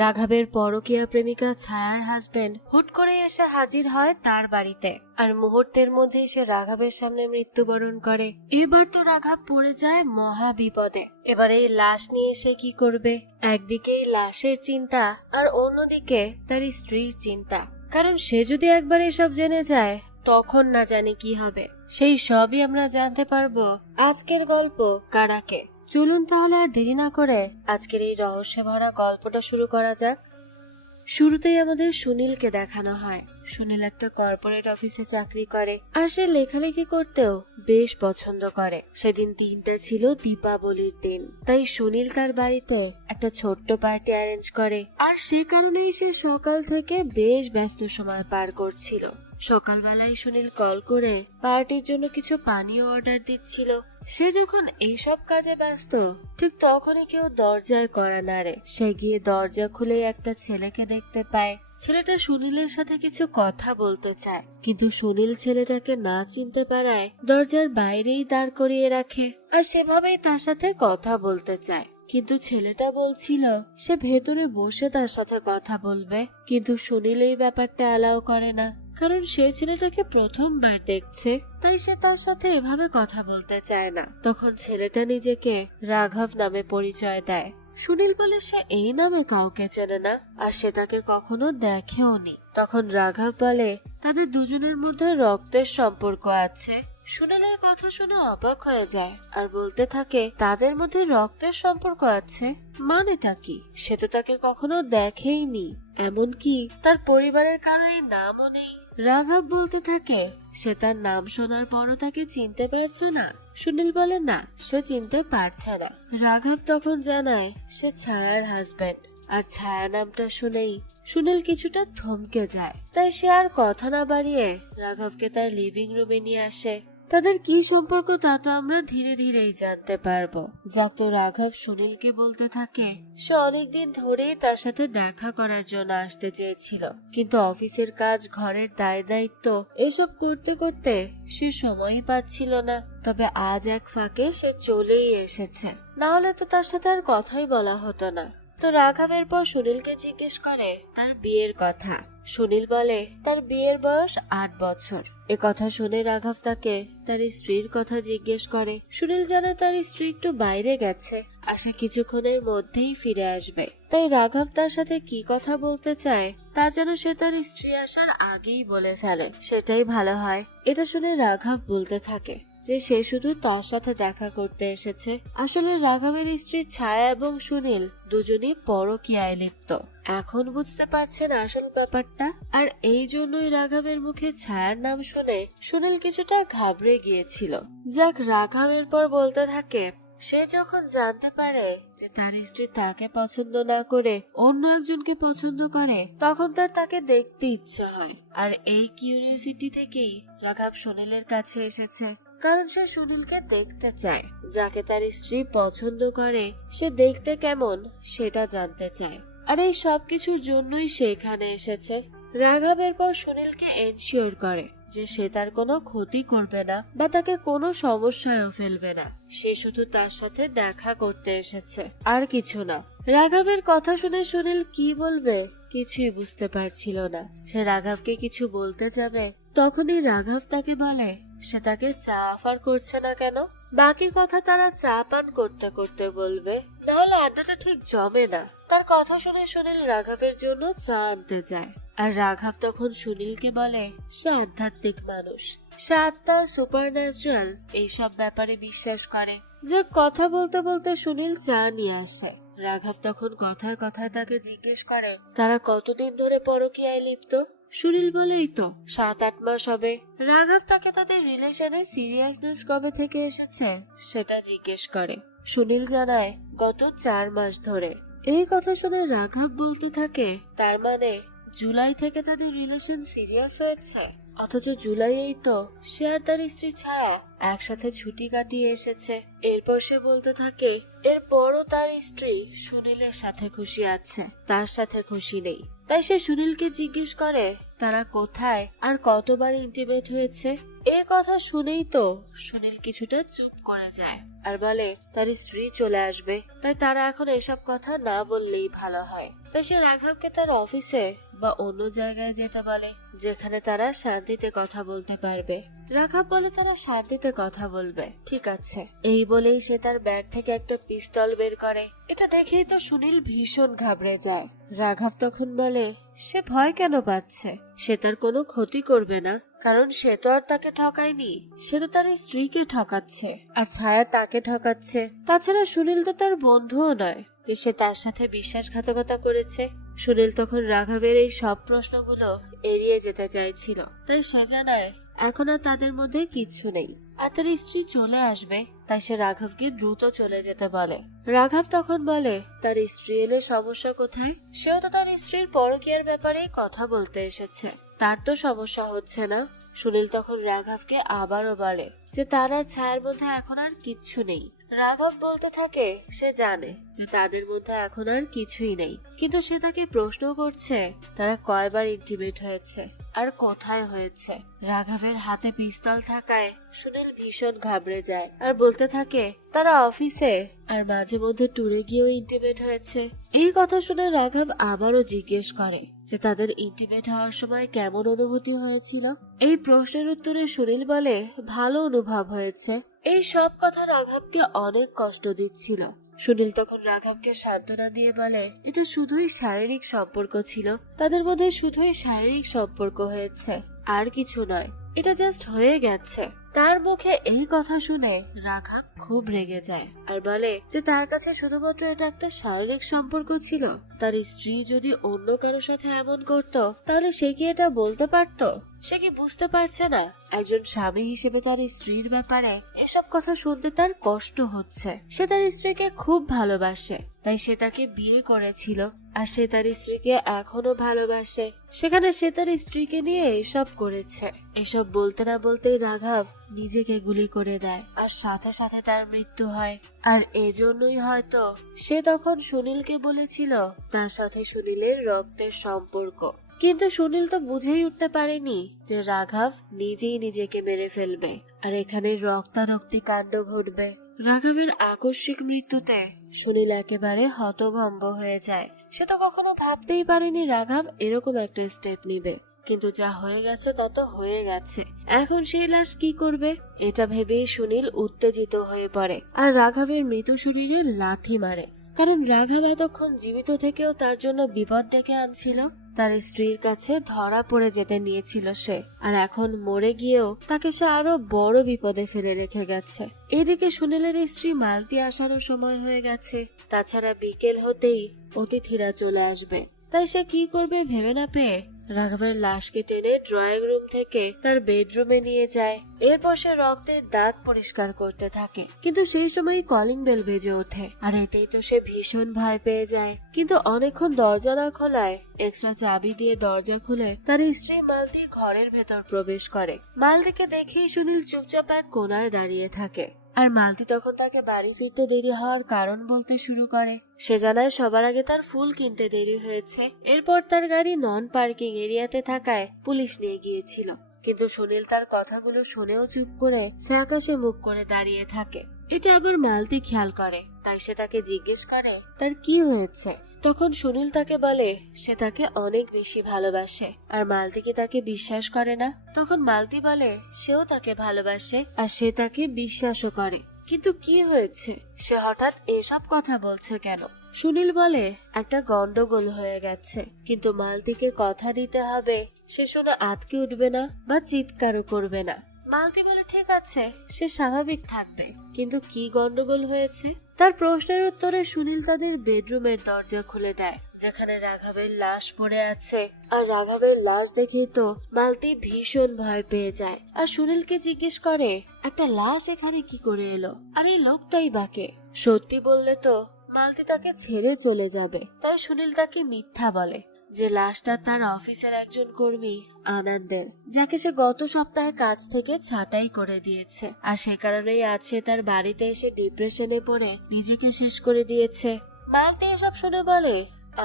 রাঘবের পরকীয়া প্রেমিকা ছায়ার হাজবেন্ড হুট করে এসে হাজির হয় তার বাড়িতে, আর মুহূর্তের মধ্যেই সে রাঘবের সামনে মৃত্যুবরণ করে। এবার তো রাঘব পড়ে যায় মহা বিপদে। এবার এই লাশ নিয়ে সে কি করবে? একদিকে এই লাশের চিন্তা, আর অন্যদিকে তার স্ত্রীর চিন্তা। কারণ সে যদি একবার এসব জেনে যায় তখন না জানি কি হবে। সেই সবই আমরা জানতে পারবো আজকের গল্প কারাকে। চলুন তাহলে আর দেরি না করে আজকের এই রহস্যে ভরা গল্পটা শুরু করা যাক। শুরুতেই আমাদের সুনীলকে দেখানো হয়। সুনীল একটা কর্পোরেট অফিসে চাকরি করে, আর সে লেখালেখি করতেও বেশ পছন্দ করে। সেদিন দিনটা ছিল দীপাবলির দিন, তাই সুনীল তার বাড়িতে একটা ছোট্ট পার্টি অ্যারেঞ্জ করে, আর সে কারণেই সে সকাল থেকে বেশ ব্যস্ত সময় পার করছিল। সকালবেলায় সুনীল কল করে পার্টির জন্য কিছু পানীয় অর্ডার দিচ্ছিল। সে যখন এইসব কাজে ব্যস্ত, ঠিক তখনই কেউ দরজায় কড়া নাড়ে। সে গিয়ে দরজা খুলে একটা ছেলেকে দেখতে পায়। ছেলেটা সুনীলের সাথে কিছু কথা বলতে চায়, কিন্তু সুনীল ছেলেটাকে না চিনতে পারায় দরজার বাইরেই দাঁড় করিয়ে রাখে, আর সেভাবেই তার সাথে কথা বলতে চায়। কিন্তু ছেলেটা বলছিল সে ভেতরে বসে তার সাথে কথা বলবে, কিন্তু সুনীল এই ব্যাপারটা অ্যালাউ করে না। কারণ সে ছেলেটাকে প্রথমবার দেখছে, তাই সে তার সাথে এভাবে কথা বলতে চায় না। তখন ছেলেটা নিজেকে রাঘব নামে পরিচয় দেয়। সুনীল বলে সে এই নামে কাউকে চেনে না, আর সে তাকে কখনো দেখেও নি। তখন রাঘব বলে তাদের দুজনের মধ্যে রক্তের সম্পর্ক আছে। সুনীলের কথা শুনে অবাক হয়ে যায়, আর বলতে থাকে তাদের মধ্যে রক্তের সম্পর্ক আছে মানেটা কি? সে তো তাকে কখনো দেখেইনি, এমনকি তার পরিবারের কারো এই নামও নেই। রাঘব বলতে থাকে সে তার নাম শোনার পরও তাকে চিনতে পারছে না। সুনীল বলে না, সে চিনতে পারছে না। রাঘব তখন জানায় সে ছায়ার হাজবেন্ড, আর ছায়া নামটা শুনেই সুনীল কিছুটা থমকে যায়। তাই সে আর কথা না বাড়িয়ে রাঘবকে তার লিভিং রুমে নিয়ে আসে। তাদের কি সম্পর্ক তা তো আমরা ধীরে ধীরেই জানতে পারবো। যাক, তো রাঘব সুনীলকে বলতে থাকে সে অনেকদিন ধরেই তার সাথে দেখা করার জন্য আসতে চেয়েছিল, কিন্তু অফিসের কাজ, ঘরের দায় দায়িত্ব এসব করতে করতে সে সময়ই পাচ্ছিল না। তবে আজ এক ফাঁকে সে চলেই এসেছে, না হলে তো তার সাথে আর কথাই বলা হতো না। তো রাঘবের পর সুনীলকে জিজ্ঞেস করে তার বিয়ের কথা। সুনীল বলে তার বিয়ের বয়স 8 বছর। এ কথা শুনে রাঘব তাকে তার স্ত্রীর কথা জিজ্ঞেস করে। সুনীল জানে তার স্ত্রী একটু বাইরে গেছে, আর সে কিছুক্ষণের মধ্যেই ফিরে আসবে। তাই রাঘব তার সাথে কি কথা বলতে চায় তা যেন সে তার স্ত্রী আসার আগেই বলে ফেলে, সেটাই ভালো হয়। এটা শুনে রাঘব বলতে থাকে যে সে শুধু তার সাথে দেখা করতে এসেছে। আসলে রাঘবের স্ত্রী ছায়া এবং সুনীল দুজনই পরকীয়ায় লিপ্ত। এখন বুঝতে পারছেন আসল ব্যাপারটা, আর এই জন্যই রাঘবের মুখে ছায়ার নাম শুনে সুনীল কিছুটা ঘাবড়ে গিয়েছিল। যাক, রাঘবের পর বলতে থাকে সে যখন জানতে পারে যে তার স্ত্রী তাকে পছন্দ না করে অন্য একজনকে পছন্দ করে, তখন তাকে দেখতে ইচ্ছে হয়। আর এই কিউরিওসিটি থেকেই রাঘব সুনীলের কাছে এসেছে, কারণ সে সুনীলকে দেখতে চায়। যাকে তার স্ত্রী পছন্দ করে সে দেখতে কেমন সেটা জানতে চায়, আর এই সবকিছুর জন্যই সে এখানে এসেছে। রাঘবের পর সুনীলকে এনশিওর করে যে সে তার কোনো ক্ষতি করবে না বা তাকে কোনো সমস্যায়ও ফেলবে না। সে শুধু তার সাথে দেখা করতে এসেছে, আর কিছু না। রাঘবের কথা শুনে সুনীল কি বলবে কিছুই বুঝতে পারছিল না। সে রাঘবকে কিছু বলতে যাবে, তখনই রাঘব তাকে বলে সে তাকে চা অফার করছে না কেন। বাকি কথা তারা চা পান করতে করতে বলবে, নাহলে আড্ডাটা ঠিক জমে না। তার কথা শুনে সুনীল রাঘবের জন্য চা আনতে যায়, আর রাঘব তখন সুনীলকে বলে সে আধ্যাত্মিক মানুষ, সে আত্মা, সুপার ন্যাচারাল এইসব ব্যাপারে বিশ্বাস করে। যে কথা বলতে বলতে সুনীল চা নিয়ে আসে। রাঘব তখন কথায় কথায় তাকে জিজ্ঞেস করে তারা কতদিন ধরে পরকীয়ায় লিপ্ত। সুনীল বলেই তো 7-8 মাস হবে। রাঘব তাকে তাদের রিলেশনের সিরিয়াসনেস কবে থেকে এসেছে সেটা জিজ্ঞেস করে। সুনীল জানায় গত 4 মাস ধরে। এই কথা শুনে রাঘব বলতে থাকে তার মানে জুলাই থেকে তাদের রিলেশন সিরিয়াস হয়েছে। অথচ জুলাইয়েই তো সে আর তার স্ত্রী ছায়া একসাথে ছুটি কাটিয়ে এসেছে। এরপর সে বলতে থাকে এরপরও তার স্ত্রী সুনীলের সাথে খুশি আছে, তার সাথে খুশি নেই। তাই সে সুনীলকে জিজ্ঞেস করে তারা কোথায় আর কতবার ইন্টিমেট হয়েছে। এ কথা শুনেই তো সুনীল কিছুটা চুপ করে যায় আর বলে তার স্ত্রী চলে আসবে, তাই তারা এখন এসব কথা না বললেই ভালো হয়। তাই সে রাঘবকে তার অফিসে বা অন্য জায়গায় যেতে বলে যেখানে তারা শান্তিতে কথা বলতে পারবে। রাঘব বলে তারা শান্তিতে কথা বলবে, ঠিক আছে। এই বলেই সে তার ব্যাগ থেকে একটা পিস্তল বের করে। এটা দেখেই তো সুনীল ভীষণ ঘাবড়ে যায়। রাঘব তখন বলে সে ভয় কেন পাচ্ছে, সে তার কোনো ক্ষতি করবে না, কারণ সে তো আর তাকে ঠকায়নি, সে তো তার স্ত্রীকে ঠকাচ্ছে আর ছায়া তাকে ঠকাচ্ছে। তাছাড়া সুনীল তো তার বন্ধুও নয় যে সে তার সাথে বিশ্বাসঘাতকতা করেছে। সুনীল তখন রাঘবের এই সব প্রশ্নগুলো এড়িয়ে যেতে চাইছিল, তাই সে জানায় এখন আর তাদের মধ্যে কিচ্ছু নেই আর তার স্ত্রী চলে আসবে, তাই সে রাঘবকে দ্রুত চলে যেতে বলে। রাঘব তখন বলে তার স্ত্রী এলে সমস্যা কোথায়, সেও তো তার স্ত্রীর পরকীয়ার ব্যাপারে কথা বলতে এসেছে, তার তো সমস্যা হচ্ছে না। সুনীল তখন রাঘবকে আবারও বলে যে তার আর ছায়ার মধ্যে এখন আর কিচ্ছু নেই। রাঘব বলতে থাকে সে জানে যে তাদের মধ্যে এখন আর কিছুই নেই, কিন্তু সে তাকে প্রশ্ন করছে তারা কয়বার ইন্টিমেট হয়েছে আর কোথায় হয়েছে। রাঘবের হাতে পিস্তল থাকায় সুনীল ভীষণ ঘাবড়ে যায় আর বলতে থাকে তারা অফিসে আর মাঝে মধ্যে ট্যুরে গিয়েও ইন্টিমেট হয়েছে। এই কথা শুনে রাঘব আবারও জিজ্ঞেস করে যে তাদের ইন্টিমেট হওয়ার সময় কেমন অনুভূতি হয়েছিল। এই প্রশ্নের উত্তরে সুনীল বলে ভালো অনুভব হয়েছে। এই সব কথা রাঘবকে অনেক কষ্ট দিচ্ছিল। সুনীল তখন রাঘবকে সান্ত্বনা দিয়ে বলে এটা শুধুই শারীরিক সম্পর্ক ছিল, তাদের মধ্যে শুধুই শারীরিক সম্পর্ক হয়েছে আর কিছু নয়, এটা জাস্ট হয়ে গেছে। তার মুখে এই কথা শুনে রাঘব খুব রেগে যায় আর বলে যে তার কাছে শুধুমাত্র এটা একটা শারীরিক সম্পর্ক ছিল, তার স্ত্রী যদি অন্য কারোর সাথে এমন করতো তাহলে সে কি এটা বলতে পারতো? সে কি বুঝতে পারছে না একজন স্বামী হিসেবে তার স্ত্রীর ব্যাপারে এসব কথা শুনতে তার কষ্ট হচ্ছে? সে তার স্ত্রীকে খুব ভালোবাসে, তাই সে তাকে বিয়ে করেছিল আর সে তার স্ত্রীকে এখনো ভালোবাসে, সেখানে সে তার স্ত্রীকে নিয়ে এসব করেছে। এসব বলতে না বলতেই রাঘব নিজেকে গুলি করে দেয় আর সাথে সাথে তার মৃত্যু হয়। আর এজন্যই হয়তো সে তখন সুনীলকে বলেছিল তার সাথে সুনীলের রক্তের সম্পর্ক। কিন্তু সুনীল তো বুঝেই উঠতে পারেনি যে রাঘব নিজেই নিজেকে মেরে ফেলবে আর এখানে রক্তারক্তি কাণ্ড ঘটবে। রাঘবের আকস্মিক মৃত্যুতে সুনীল একেবারে হতভম্ব হয়ে যায়। সে তো কখনো ভাবতেই পারেনি রাঘব এরকম একটা স্টেপ নিবে, কিন্তু যা হয়ে গেছে তা তো হয়ে গেছে। এখন সেই লাশ কি করবে এটা ভেবেই সুনীল উত্তেজিত হয়ে পড়ে আর রাঘবের মৃত শরীরে লাথি মারে, কারণ রাঘব এতক্ষণ জীবিত থেকেও তার জন্য বিপদ ডেকে আনছিল। তার স্ত্রীর কাছে ধরা পড়ে যেতে নিয়েছিল সে, আর এখন মরে গিয়েও তাকে সে আরো বড় বিপদে ফেলে রেখে গেছে। এদিকে সুনীলের স্ত্রী মালতী আসারও সময় হয়ে গেছে, তাছাড়া বিকেল হতেই অতিথিরা চলে আসবে, তাই সে কি করবে ভেবে না পেয়ে রাঘবের লাশকে টেনে ড্রয়িং রুম থেকে তার বেডরুমে নিয়ে যায়। এরপর সে রক্তের দাগ পরিষ্কার করতে থাকে, কিন্তু সেই সময় কলিং বেল বেজে ওঠে আর এতেই তো সে ভীষণ ভয় পেয়ে যায়। কিন্তু অনেকক্ষণ দরজা না খোলায় এক্সট্রা চাবি দিয়ে দরজা খুলে তার স্ত্রী মালতী ঘরের ভেতর প্রবেশ করে। মালতীকে দেখেই সুনীল চুপচাপ এক কোনায় দাঁড়িয়ে থাকে আর মালতী তখন তাকে বাড়ি ফিরতে দেরি হওয়ার কারণ বলতে শুরু করে। সে জানায় সবার আগে তার ফুল কিনতে দেরি হয়েছে, এরপর তার গাড়ি নন পার্কিং এরিয়াতে থাকায় পুলিশ নিয়ে গিয়েছিল। কিন্তু সুনীল তার কথাগুলো শুনেও চুপ করে ফ্যাকাশে মুখ করে দাঁড়িয়ে থাকে। এটা আবার মালতী খেয়াল করে, তাই সে তাকে জিজ্ঞেস করে তার কি হয়েছে। তখন সুনীল তাকে বলে সে তাকে অনেক বেশি ভালোবাসে আর মালতী কি তাকে বিশ্বাস করে না। তখন মালতী বলে সেও তাকে ভালোবাসে আর সে তাকে বিশ্বাসও করে, কিন্তু কি হয়েছে, সে হঠাৎ এসব কথা বলছে কেন? সুনীল বলে একটা গন্ডগোল হয়ে গেছে, কিন্তু মালতীকে কথা দিতে হবে সে শুনে আটকে উঠবে না বা চিৎকারও করবে না। মালতী বলে ঠিক আছে, সে স্বাভাবিক থাকবে, কিন্তু কি গন্ডগোল হয়েছে? তার প্রশ্নের উত্তরে সুনীল তাদের বেডরুমের দরজা খুলে দেয় যেখানে রাঘবের লাশ পড়ে আছে। আর রাঘবের লাশ দেখেই তো মালতী ভীষণ ভয় পেয়ে যায় আর সুনীলকে জিজ্ঞেস করে একটা লাশ এখানে কি করে এলো আর এই লোকটাই বাকে। সত্যি বললে তো মালতী তাকে ছেড়ে চলে যাবে, তাই সুনীল তাকে মিথ্যা বলে যে লাশটা তার অফিসের একজন কর্মী আনন্দের, যাকে সে গত সপ্তাহে কাজ থেকে ছাঁটাই করে দিয়েছে আর সে কারণেই আছে তার বাড়িতে এসে ডিপ্রেশনে পড়ে নিজেকে শেষ করে দিয়েছে। মালতী এসব শুনে বলে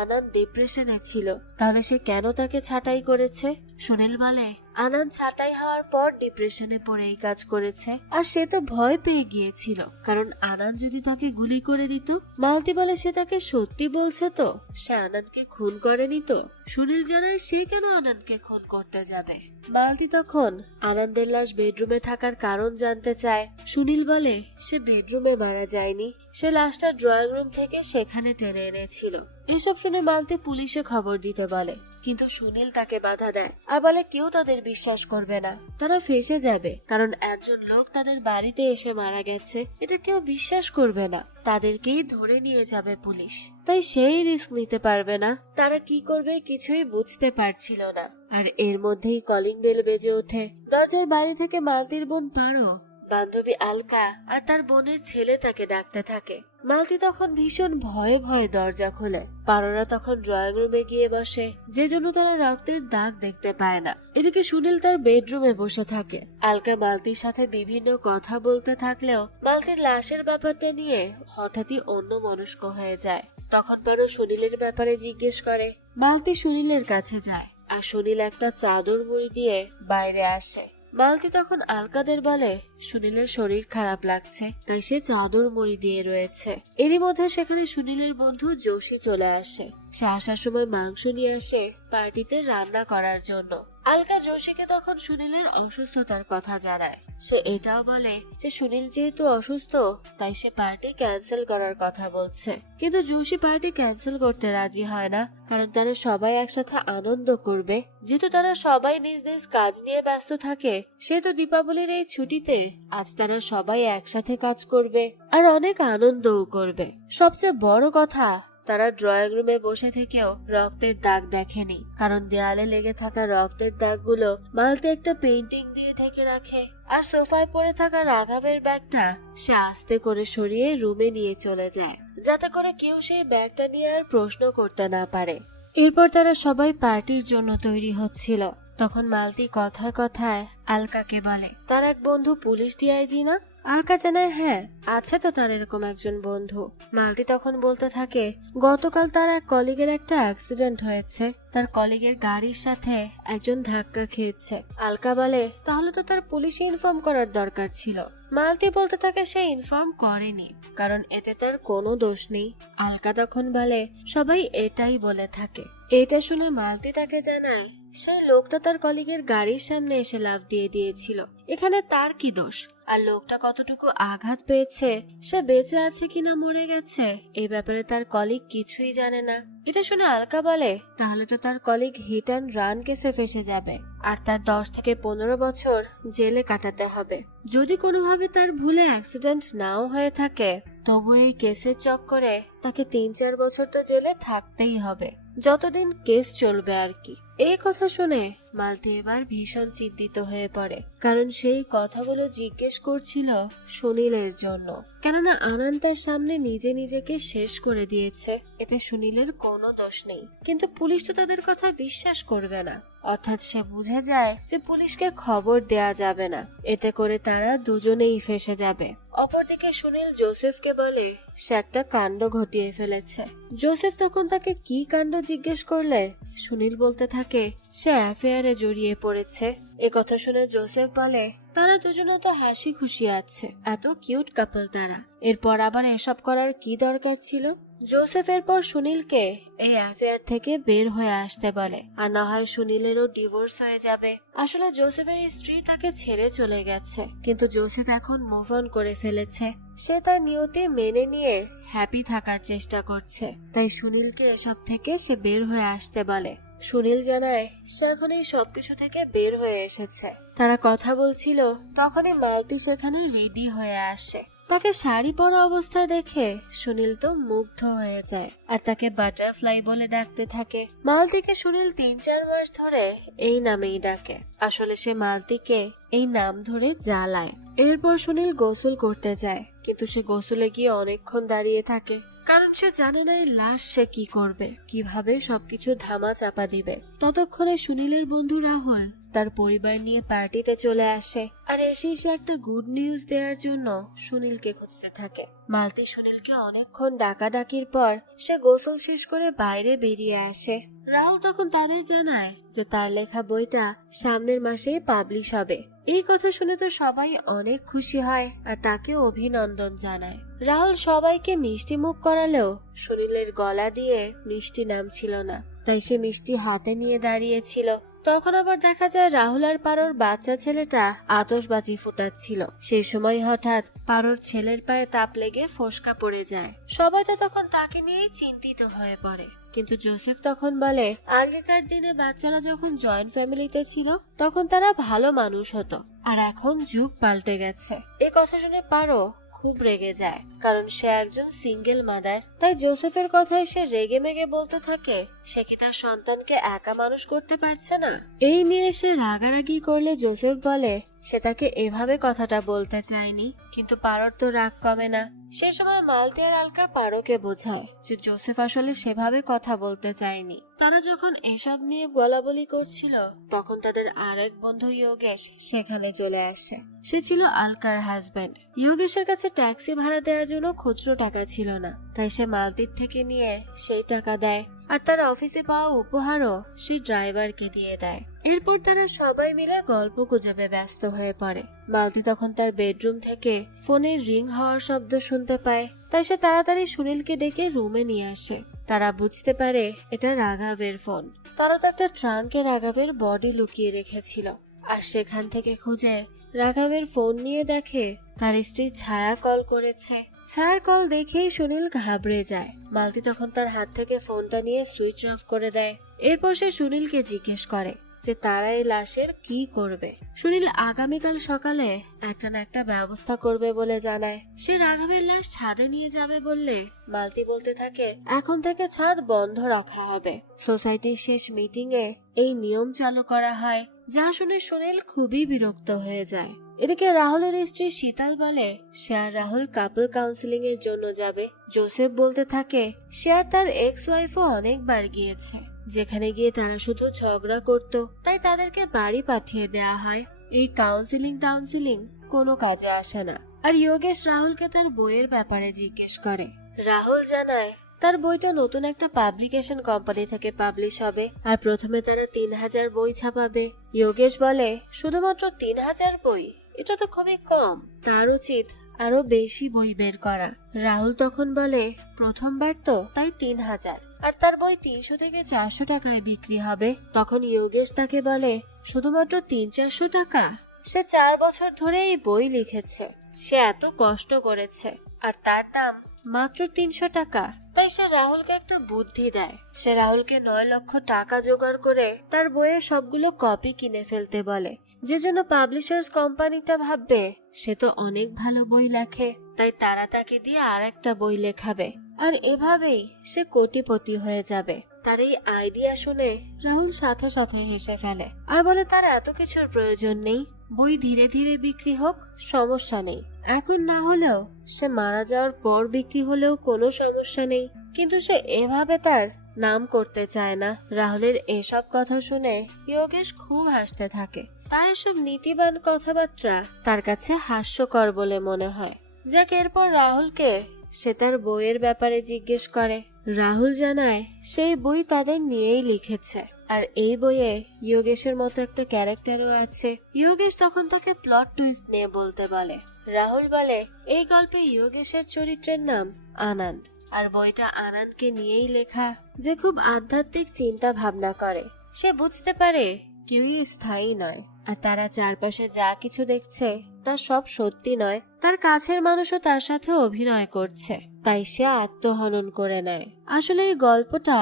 আনন্দ ডিপ্রেশনে ছিল, তাহলে সে কেন তাকে ছাঁটাই করেছে? সুনীল বলে আনন্দ ছাঁটাই হওয়ার পর ডিপ্রেশনে পড়ে এই কাজ করেছে, আর সে তো ভয় পেয়ে গিয়েছিল কারণ আনন্দ যদি তাকে গুলি করে দিত। মালতী বলে সে তাকে সত্যি বলছে তো, সে আনন্দকে খুন করেনি তো। সুনীল জানায় সে কেন আনন্দকে খুন করতে যাবে। মালতী তখন আনন্দের লাশ বেডরুমে থাকার কারণ জানতে চায়। সুনীল বলে সে বেডরুমে মারা যায়নি, সে লাশটা ড্রয়িং রুম থেকে সেখানে টেনে এনেছিল। এসব শুনে মালতী পুলিশে খবর দিতে বলে, কিন্তু সুনীল তাকে বাধা দেয় আর বলে কেউ তাদের বিশ্বাস করবে না, তারা ফেঁসে যাবে, কারণ একজন লোক তাদের বাড়িতে এসে মারা গেছে, এটা কেউ বিশ্বাস করবে না, তাদেরকেই ধরে নিয়ে যাবে পুলিশ, তাই সেই রিস্ক নিতে পারবে না। তারা কি করবে কিছুই বুঝতে পারছিল না। আর এর মধ্যেই কলিং বেল বেজে ওঠে। দরজার বাইরে থেকে মালতীর বোন পারো, বান্ধবী আলকা আর তার বোনের ছেলে তাকে ডাকতে থাকে। মালতী তখন ভীষণ ভয়ে ভয়ে দরজা খোলে। পারোরা তখন ড্রয়িং রুমে গিয়ে বসে, যে জন্য তারা রক্তের দাগ দেখতে পায় না। এদিকে সুনীল তার বেডরুমে বসে থাকে। আলকা মালতীর সাথে বিভিন্ন কথা বলতে থাকলেও মালতীর লাশের ব্যাপারটা নিয়ে হঠাৎই অন্য মনস্ক হয়ে যায়। তখন পারো সুনীলের ব্যাপারে জিজ্ঞেস করে। মালতী সুনীলের কাছে যায় আর সুনীল একটা চাদর মুড়ি দিয়ে বাইরে আসে। মালতী তখন আলকাদের বলে সুনীলের শরীর খারাপ লাগছে, তাই সে চাদর মুড়ি দিয়ে রয়েছে। এরই মধ্যে সেখানে সুনীলের বন্ধু যোশী চলে আসে। সে আসার সময় মাংস নিয়ে আসে পার্টিতে রান্না করার জন্য। আলকা যোশীকে তখন সুনীলের অসুস্থতার কথা জানায়। সে এটাও বলে যে সুনীল যেহেতু অসুস্থ তাই সে পার্টি ক্যান্সেল করার কথা বলছে, কিন্তু যোশী পার্টি ক্যান্সেল করতে রাজি হয় না, কারণ তারা সবাই একসাথে আনন্দ করবে। যেহেতু তারা সবাই নিজ নিজ কাজ নিয়ে ব্যস্ত থাকে, সেহেতু দীপাবলির এই ছুটিতে আজ তারা সবাই একসাথে কাজ করবে আর অনেক আনন্দও করবে। সবচেয়ে বড় কথা, তারা ড্রয়িং রুমে বসে থেকেও রক্তের দাগ দেখেনি, কারণ দেয়ালে লেগে থাকা রক্তের দাগগুলো মালতী একটা পেইন্টিং দিয়ে ঢেকে রাখে। আর সোফায় পড়ে থাকা রাঘবের ব্যাগটা সে আস্তে করে সরিয়ে রুমে নিয়ে চলে যায়, যাতে করে কেউ সেই ব্যাগটা নিয়ে আর প্রশ্ন করতে না পারে। এরপর তারা সবাই পার্টির জন্য তৈরি হচ্ছিল। তখন মালতী কথায় কথায় আলকাকে বলে তার এক বন্ধু পুলিশ ডিআইজি না। আলকা জানায় হ্যাঁ আছে তো তার এরকম একজন বন্ধু। মালতী তখন বলতে থাকে গতকাল তার এক কলিগের একটা অ্যাক্সিডেন্ট হয়েছে, তার কলিগের গাড়ির সাথে একজন ধাক্কা খেয়েছে। আলকা বলে তাহলে তো তার পুলিশে ইনফর্ম করার দরকার ছিল। মালতী বলতে থাকে সে ইনফর্ম করেনি, কারণ এতে তার কোনো দোষ নেই। আলকা তখন বলে সবাই এটাই বলে থাকে। এটা শুনে মালতী তাকে জানায় সেই লোকটা তার কলিগের গাড়ির সামনে এসে লাফ দিয়ে দিয়েছিল, এখানে তার কি দোষ? আর লোকটা কতটুকু আঘাত পেয়েছে, সে বেঁচে আছে কিনা মরে গেছে, এই ব্যাপারে তার কলিগ কিছুই জানে না। এটা শুনে আলকা বলে তাহলে তো তার কলিগ হিট অ্যান্ড রান কেসে ফেসে যাবে, আর তার 10 থেকে 15 বছর জেলে কাটাতে হবে। যদি কোনোভাবে তার ভুলে অ্যাক্সিডেন্ট নাও হয়ে থাকে, তবু এই কেসের চক্করে তাকে 3-4 বছর তো জেলে থাকতেই হবে, যতদিন কেস চলবে আর কি। এই কথা শুনে মালতী এবার ভীষণ চিন্তিত হয়ে পড়ে, কারণ সেই কথাগুলো জিজ্ঞেস করছিল সুনীলের জন্য। কেননা আনন্দ তার সামনে নিজে নিজেকে শেষ করে দিয়েছে, এতে সুনীলের কোনো দোষ নেই, কিন্তু পুলিশ তো তাদের কথা বিশ্বাস করবে না। অর্থাৎ সে বুঝে যায় যে পুলিশকে খবর দেয়া যাবে না, এতে করে তারা দুজনেই ফেসে যাবে। অপরদিকে সুনীল জোসেফকে বলে সে একটা কাণ্ড ঘটিয়ে ফেলেছে। জোসেফ তখন তাকে কি কাণ্ড জিজ্ঞেস করলে সুনীল বলতে থাকে সে অ্যাফেয়ারে জড়িয়ে পড়েছে। এ কথা শুনে জোসেফ বলে তারা দুজনে তো হাসি খুশি আছে, এত কিউট কাপল তারা, এরপর আবার এসব করার কি দরকার ছিল? জোসেফ এরপর সুনীলকে এই অ্যাফেয়ার থেকে বের হয়ে আসতে বলে, আর না হয় সুনীলেরও ডিভোর্স হয়ে যাবে। আসলে জোসেফের স্ত্রী তাকে ছেড়ে চলে গেছে, কিন্তু জোসেফ এখন মুভ অন করে ফেলেছে। সে তার নিয়তি মেনে নিয়ে হ্যাপি থাকার চেষ্টা করছে, তাই সুনীলকে এসব থেকে সে বের হয়ে আসতে বলে। সুনীল জানায় সে এখন এই সবকিছু থেকে বের হয়ে এসেছে। তারা কথা বলছিল, তখনই মালতী সেখানে রেডি হয়ে আসে। তাকে শাড়ি পরা অবস্থায় দেখে সুনীল তো মুগ্ধ হয়ে যায় আর তাকে বাটারফ্লাই বলে ডাকতে থাকে। মালতীকে সুনীল 3-4 মাস ধরে এই নামেই ডাকে। আসলে সে মালতীকে এই নাম ধরে জ্বালায়। এরপর সুনীল গোসল করতে যায়, কিন্তু সে গোসলে গিয়ে অনেকক্ষণ দাঁড়িয়ে থাকে, কারণ সে জানে না এই লাশ সে কি করবে, কিভাবে সবকিছু ধামা চাপা দিবে। ততক্ষণে সুনীলের বন্ধু রাহুল তার পরিবার নিয়ে পার্টিতে চলে আসে, আর এসেই সে একটা গুড নিউজ দেওয়ার জন্য সুনীলকে খুঁজতে থাকে। মালতী সুনীলকে অনেকক্ষণ ডাকাডাকির পর সে গোসল শেষ করে বাইরে বেরিয়ে আসে। রাহুল তখন তাদের জানায় যে তার লেখা বইটা সামনের মাসে পাবলিশ হবে। এই কথা শুনে তো সবাই অনেক খুশি হয় আর তাকে অভিনন্দন জানায়। রাহুল সবাইকে মিষ্টি মুখ করালেও সুনীলের গলা দিয়ে মিষ্টি নামছিল না, তাই সে মিষ্টি হাতে নিয়ে দাঁড়িয়েছিল। তখন আবার দেখা যায় রাহুল আর পারোর বাচ্চা ছেলেটা আতশবাজি ফুটাচ্ছিল। সেই সময় হঠাৎ পারোর ছেলের পায়ে তাপ লেগে ফোসকা পড়ে যায়। সবাই তো তখন তাকে নিয়েই চিন্তিত হয়ে পড়ে, কিন্তু জোসেফ তখন বলে আগেকার দিনে বাচ্চারা যখন জয়েন্ট ফ্যামিলিতে ছিল তখন তারা ভালো মানুষ হতো, আর এখন যুগ পাল্টে গেছে। এ কথা শুনে পারো খুব রেগে যায়, কারণ সে একজন সিঙ্গেল মাদার। তাই জোসেফের কথায় সে রেগে মেগে বলতে থাকে সে কি তার সন্তানকে একা মানুষ করতে পারছে না। এই নিয়ে সে রাগারাগি করলে জোসেফ বলে সে তাকে এভাবে কথাটা বলতে চায়নি, কিন্তু পারোর তো রাগ কমে না। সে সময় মালতী আর আলকা পারোকে বোঝায় যে জোসেফ আসলে সেভাবে কথা বলতে চায়নি। তারা যখন এসব নিয়ে বলাবলি করছিল তখন তাদের আরেক বন্ধু যোগেশ সেখানে চলে আসে। সে ছিল আলকার হাজবেন্ড। যোগেশের কাছে ট্যাক্সি ভাড়া দেওয়ার জন্য খুচরো টাকা ছিল না, তাই সে মালতীর থেকে নিয়ে সেই টাকা দেয়, আর তার অফিসে পাওয়া উপহারও সে ড্রাইভারকে দিয়ে দেয়। এরপর তারা সবাই মিলে গল্প গুজবে ব্যস্ত হয়ে পড়ে। মালতী তখন তার বেডরুম থেকে ফোনের রিং হওয়ার শব্দ শুনতে পায়, তাই সে তাড়াতাড়ি সুনীলকে ডেকে রুমে নিয়ে আসে। তারা বুঝতে পারে এটা রাঘবের ফোন। তারা তো একটা ট্রাঙ্কে রাঘবের বডি লুকিয়ে রেখেছিল, আর সেখান থেকে খুঁজে রাঘবের ফোন নিয়ে দেখে তার স্ত্রী ছায়া কল করেছে। ছায়ার কল দেখেই সুনীল ঘাবড়ে যায়। মালতী তখন তার হাত থেকে ফোনটা নিয়ে সুইচ অফ করে দেয়। এরপর সে সুনীলকে জিজ্ঞেস করে যে তারা এই লাশের কি করবে। সুনীল আগামীকাল সকালে একটা না একটা ব্যবস্থা করবে বলে জানায়। সে রাঘবের লাশ ছাদে নিয়ে যাবে বললে মালতী বলতে থাকে এখন থেকে ছাদ বন্ধ রাখা হবে। সোসাইটির শেষ মিটিং এ এই নিয়ম চালু করা হয়, যা শুনে সুনীল খুবই বিরক্ত হয়ে যায়। এদিকে রাহুলের স্ত্রী শীতল বলে সে আর রাহুল কাপল কাউন্সিলিং এর জন্য যাবে। জোসেফ বলতে থাকে সে আর তার এক্স ওয়াইফও অনেকবার গিয়েছে, যেখানে গিয়ে তারা শুধু ঝগড়া করত, তাই তাদেরকে বাড়ি পাঠিয়ে দেয়া হয়। এই কাউন্সিলিং কোনো কাজে আসে না। আর যোগেশ রাহুলকে তার বইয়ের ব্যাপারে জিজ্ঞেস করে। রাহুল জানায় তার বইটা নতুন একটা পাবলিকেশন কোম্পানি থেকে পাবলিশ হবে, আর প্রথমে তারা 3000 বই ছাপাবে। যোগেশ বলে শুধুমাত্র 3000 বই, এটা তো খুবই কম, তার উচিত আরো বেশি বই বের করা। রাহুল তখন বলে প্রথমবার তো তাই 3000, আর তার বই 300 থেকে 400 টাকায় বিক্রি হবে। তখন যোগেশ তাকে বলে শুধুমাত্র 300-400 টাকা? সে 4 বছর ধরে এই বই লিখেছে, সে এত কষ্ট করেছে, আর তার দাম মাত্র 300 টাকা। তাই সে রাহুলকে একটা বুদ্ধি দেয়। সে রাহুলকে 9 লক্ষ টাকা জোগাড় করে তার বইয়ের সবগুলো কপি কিনে ফেলতে বলে, যে যেন পাবলিশার্স কোম্পানিটা ভাববে সে তো অনেক ভালো বই লেখে, তাই তারা তাকে দিয়ে আর একটা বই লেখাবে, আর এভাবেই সে কোটিপতি হয়ে যাবে। তার এই আইডিয়া শুনে রাহুল সাথে সাথে হেসে ফেলে আর বলে তার এত কিছুর প্রয়োজন নেই, বই ধীরে ধীরে বিক্রি হোক, সমস্যা নেই। এখন না হলেও সে মারা যাওয়ার পর বিক্রি হলেও কোনো সমস্যা নেই, কিন্তু সে এভাবে তার নাম করতে চায় না। রাহুলের এসব কথা শুনে যোগেশ খুব হাসতে থাকে। তার এসব নীতিবান কথাবার্তা তার কাছে হাস্যকর বলে মনে হয়। যাক, এরপর রাহুলকে সে তার বইয়ের ব্যাপারে জিজ্ঞেস করে। রাহুল জানায় সেই বই তাদের নিয়েই লিখেছে, আর এই বইয়ে যোগেশের মতো একটা ক্যারেক্টারও আছে। যোগেশ তখন তাকে প্লট টুইস্ট নিয়ে বলতে বলে। রাহুল বলে এই গল্পে যোগেশের চরিত্রের নাম আনন্দ, আর বইটা আনন্দকে নিয়েই লেখা, যে খুব আধ্যাত্মিক চিন্তা ভাবনা করে। সে বুঝতে পারে কেউই স্থায়ী নয়, আর তারা চারপাশে যা কিছু দেখছে তা সব সত্যি নয়। তার কাছের মানুষও তার সাথে অভিনয় করছে, তাই সে আত্মহনন করে নেয়। আসলে এই গল্পটা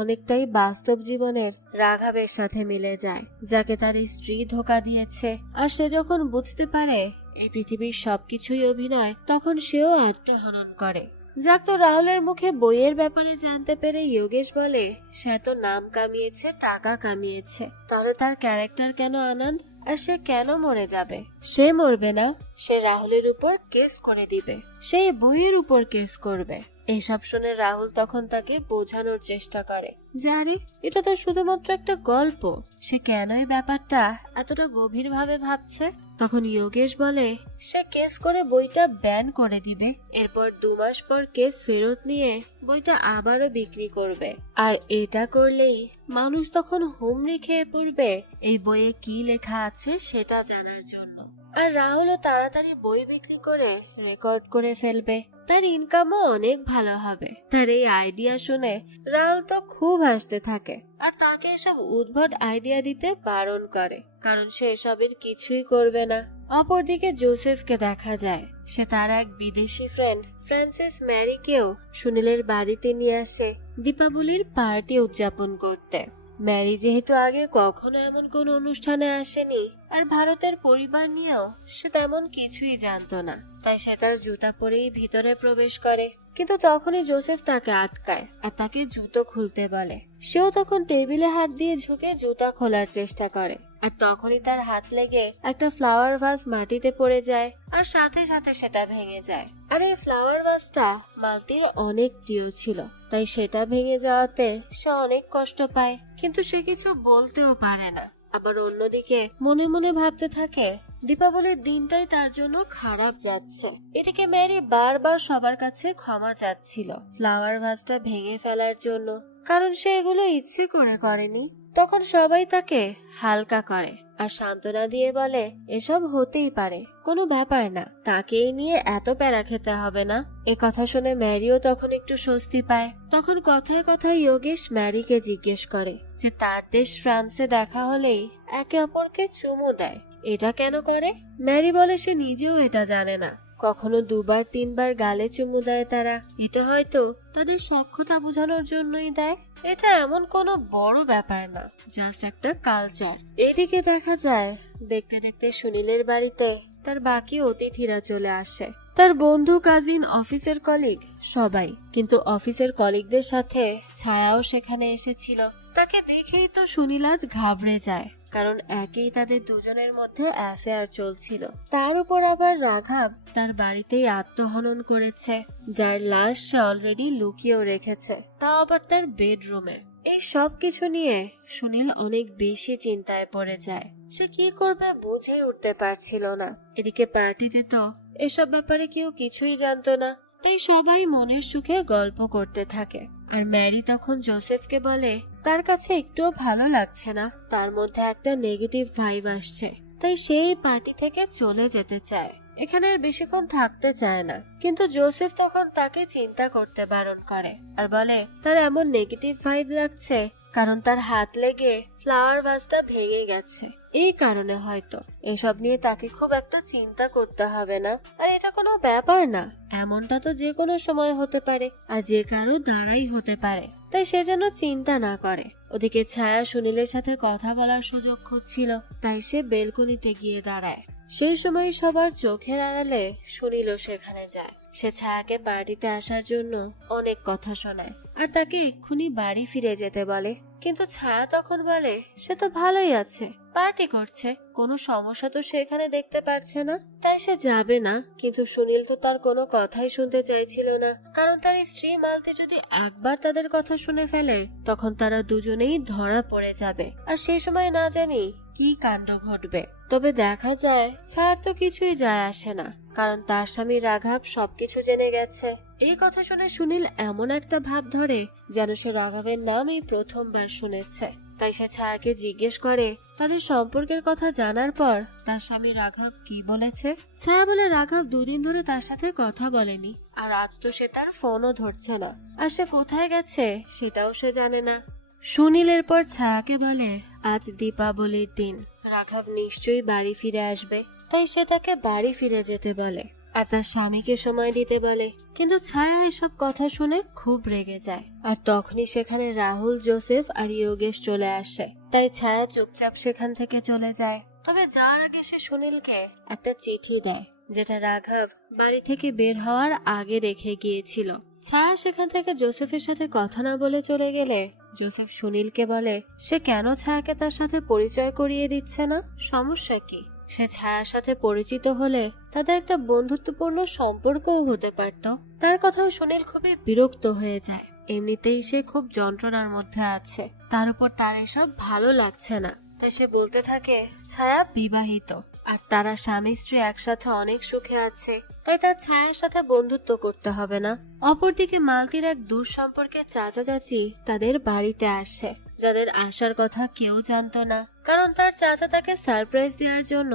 অনেকটাই বাস্তব জীবনের রাঘবের সাথে মিলে যায়, যাকে তার স্ত্রী ধোঁকা দিয়েছে। আর সে যখন বুঝতে পারে এই পৃথিবীর সবকিছুই অভিনয়, তখন সেও আত্মহনন করে। যাক, তো রাহুলের মুখে বইয়ের ব্যাপারে জানতে পেরে যোগেশ বলে সে তো নাম কামিয়েছে, টাকা কামিয়েছে, তাহলে তার ক্যারেক্টার কেন আনন্দ? আর সে কেন মরে যাবে? সে মরবে না, সে রাহুলের উপর কেস করে দিবে, সেই বইয়ের উপর কেস করবে। এসব শুনে রাহুল তখন তাকে বোঝানোর চেষ্টা করে যে আরে এটা তো শুধুমাত্র একটা গল্প, সে কেন এই ব্যাপারটা এতটা গভীরভাবে ভাবছে। তখন যোগেশ বলে সে কেস করে বইটা ব্যান করে দিবে, এরপর 2 মাস পর কেস ফেরত নিয়ে বইটা আবারও বিক্রি করবে, আর এটা করলেই মানুষ তখন হুমড়ি খেয়ে পড়বে এই বইয়ে কি লেখা আছে সেটা জানার জন্য। আর রাহুলও তাড়াতাড়ি বই বিক্রি করে রেকর্ড করে ফেলবে, তার ইনকামও অনেক ভালো হবে। তার এই আইডিয়া শুনে রাহুল তো খুব হাসতে থাকে আর তাকে এসব উদ্ভট আইডিয়া দিতে বারণ করে, কারণ সে এসবের কিছুই করবে না। অপরদিকে জোসেফকে দেখা যায়, সে তার এক বিদেশি ফ্রেন্ড ফ্রান্সিস ম্যারিকেও সুনীলের বাড়িতে নিয়ে আসে দীপাবলির পার্টি উদযাপন করতে। ম্যারি যেহেতু আগে কখনো এমন কোন অনুষ্ঠানে আসেনি আর ভারতের পরিবার নিয়েও সে তেমন কিছুই জানতো না, তাই সে তার জুতা পরেই ভিতরে প্রবেশ করে। কিন্তু তখনই জোসেফ তাকে আটকায় আর তাকে জুতো খুলতে বলে। সেও তখন টেবিলে হাত দিয়ে ঝুঁকে জুতা খোলার চেষ্টা করে, আর তখনই তার হাত লেগে একটা ফ্লাওয়ার ভাস মাটিতে পড়ে যায় আর সাথে সাথে সেটা ভেঙে যায়। আর এই ফ্লাওয়ার ভাসটা মালতির অনেক প্রিয় ছিল, তাই সেটা ভেঙে যাওয়াতে সে অনেক কষ্ট পায়, কিন্তু সে কিছু বলতেও পারে না। আবার অন্যদিকে মনে মনে ভাবতে থাকে দীপাবলির দিনটাই তার জন্য খারাপ যাচ্ছে। এদিকে ম্যারি বারবার সবার কাছে ক্ষমা চাচ্ছিল ফ্লাওয়ার ভাসটা ভেঙে ফেলার জন্য, কারণ সে এগুলো ইচ্ছে করে করেনি। তখন সবাই তাকে হালকা করে আর সান্ত্বনা দিয়ে বলে এসব হতেই পারে, কোনো ব্যাপার না, তাকে নিয়ে এত প্যারা খেতে হবে না। এ কথা শুনে ম্যারিও তখন একটু স্বস্তি পায়। তখন কথায় কথায় যোগেশ ম্যারিকে জিজ্ঞেস করে যে তার দেশ ফ্রান্সে দেখা হলেই একে অপরকে চুমু দেয়, এটা কেন করে। ম্যারি বলে সে নিজেও এটা জানে না, কখনো 2-3 বার গালে চুমু দেয় তারা, এটা হয়তো তাদের সখ্যতা বোঝানোর জন্যই দেয়, এটা এমন কোনো বড় ব্যাপার না, জাস্ট একটা কালচার। এদিকে দেখা যায় দেখতে দেখতে সুনীলের বাড়িতে তার বাকি অতিথিরা চলে আসে, তার বন্ধু, কাজিন, অফিসের কলিগ সবাই। কিন্তু অফিসের কলিগদের সাথে ছায়াও সেখানে এসেছিল। তাকে দেখেই তো সুনীল আজ ঘাবড়ে যায়, কারণ একই তাদের দুজনের মধ্যে অ্যাফেয়ার চলছিল। তার উপর আবার রাঘব তার বাড়িতেই আত্মহনন করেছে, যার লাশ সে অলরেডি লুকিয়েও রেখেছে, তাও আবার তার বেডরুমে। এই সব কিছু নিয়ে সুনীল অনেক বেশি চিন্তায় পড়ে যায়, সে কি করবে বুঝে উঠতে পারছিল না। এদিকে পার্টিতে তো এসব ব্যাপারে কেউ কিছুই জানতো না, তাই সবাই মনের সুখে গল্প করতে থাকে। আর ম্যারি তখন জোসেফকে বলে তার কাছে একটুও ভালো লাগছে না, তার মধ্যে একটা নেগেটিভ ভাইব আসছে, তাই সেই পার্টি থেকে চলে যেতে চায়, এখানে আর বেশিক্ষণ থাকতে চায় না। কিন্তু জোসেফ তখন তাকে চিন্তা করতে বারণ করে আর বলে তার এমন নেগেটিভ ভাইব লাগছে কারণ তার হাত লেগে ফ্লাওয়ার ভাসটা ভেঙে গেছে, এই কারণে হয়তো। এসব নিয়ে তাকে খুব একটা চিন্তা করতে হবে না, আর এটা কোনো ব্যাপার না, এমনটা তো যে কোনো সময় হতে পারে আর যে কারো দ্বারাই হতে পারে, তাই সে যেন চিন্তা না করে। ওদিকে ছায়া সুনীলের সাথে কথা বলার সুযোগ খুঁজছিল, তাই সে বেলকনিতে গিয়ে দাঁড়ায়। সেই সময় সবার চোখের আড়ালে সুনীলও সেখানে যায়। সে ছায়াকে পার্টিতে আসার জন্য অনেক কথা শোনায় আর তাকে এক্ষুনি বাড়ি ফিরে যেতে বলে, কিন্তু ছায়া তখন বলে সে তো ভালোই আছে, পার্টি করছে, কোনো সমস্যা তো সে এখানে দেখতে পারছে না, তাই সে যাবে না। কিন্তু সুনীল তো তার কোনো কথাই শুনতে চাইছিল না, কারণ তার স্ত্রী মালতি যদি একবার তাদের কথা শুনে ফেলে তখন তারা দুজনেই ধরা পড়ে যাবে, আর সেই সময় না জানি কি কাণ্ড ঘটবে। তবে দেখা যায় ছায়ার তো কিছুই যায় আসে না, কারণ তার স্বামী রাঘব সবকিছু জেনে গেছে। এই কথা শুনে সুনীল এমন একটা ভাব ধরে যেন সে রাঘবের নাম এই প্রথমবার শুনেছে, তাই সে ছায়াকে জিজ্ঞেস করে তাদের সম্পর্কের কথা জানার পর তার স্বামী রাঘব কি বলেছে। ছায়া বলে রাঘব 2 দিন ধরে তার সাথে কথা বলেনি, আর আজ তো সে তার ফোনও ধরছে না, আর সে কোথায় গেছে সেটাও সে জানে না। সুনীল এরপর ছায়াকে বলে আজ দীপাবলির দিন, রাঘব নিশ্চয়ই বাড়ি ফিরে আসবে, তাই সে তাকে বাড়ি ফিরে যেতে বলে আর তার স্বামীকে সময় দিতে বলে। কিন্তু ছায়া এসব কথা শুনে খুব রেগে যায়, আর তখনই সেখানে রাহুল, জোসেফ আর যোগেশ চলে আসে, তাই ছায়া চুপচাপ সেখান থেকে চলে যায়। তবে যাওয়ার আগে সে সুনীলকে একটা চিঠি দেয়, যেটা রাঘব বাড়ি থেকে বের হওয়ার আগে রেখে গিয়েছিল। ছায়া সেখান থেকে জোসেফের সাথে কথা না বলে চলে গেলে জোসেফ সুনীলকে বলে সে কেন ছায়াকে তার সাথে পরিচয় করিয়ে দিচ্ছে না, সমস্যা কি। সে ছায়ার সাথে পরিচিত হলে তাদের একটা বন্ধুত্বপূর্ণ সম্পর্কও হতে পারত। তার কথাও সুনীল খুবই বিরক্ত হয়ে যায়। এমনিতেই সে খুব যন্ত্রণার মধ্যে আছে, তার উপর তার এসব ভালো লাগছে না। তাই সে বলতে থাকে ছায়া বিবাহিত আর তারা স্বামী স্ত্রী একসাথে অনেক সুখে আছে, তাই তার ছায়ার সাথে বন্ধুত্ব করতে হবে না। অপরদিকে মালতীর এক দূর সম্পর্কের চাচা চাচি তাদের বাড়িতে আসে, যাদের আসার কথা কেউ জানতো না, কারণ তার চাচা তাকে সারপ্রাইজ দেওয়ার জন্য